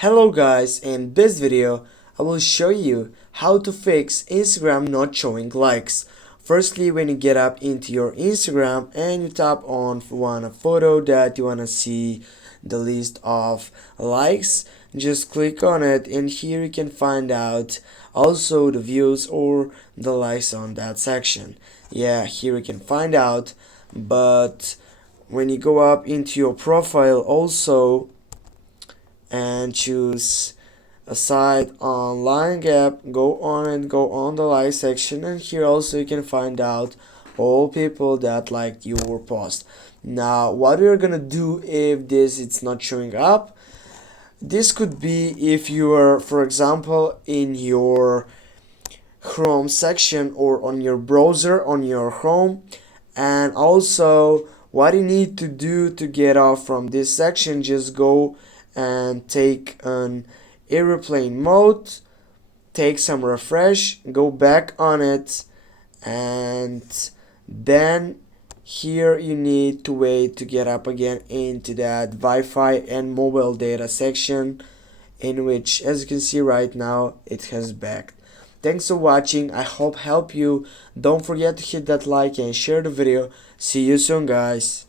Hello guys, in this video I will show you how to fix Instagram not showing likes. Firstly, when you get up into your Instagram and you tap on one photo that you wanna see the list of likes, just click on it and here you can find out also the views or the likes on that section. Yeah, here you can find out, but when you go up into your profile also and choose a site on Line Gap, go on and go on the like section, and here also you can find out all people that liked your post. Now what we're gonna do if this it's not showing up, this could be if you are, for example, in your Chrome section or on your browser on your Chrome, and also what you need to do to get off from this section, just go and take an airplane mode, take some refresh, go back on it, and then here you need to wait to get up again into that Wi-Fi and mobile data section, in which, as you can see right now, it has backed. Thanks for watching. I hope help you. Don't forget to hit that like and share the video. See you soon, guys.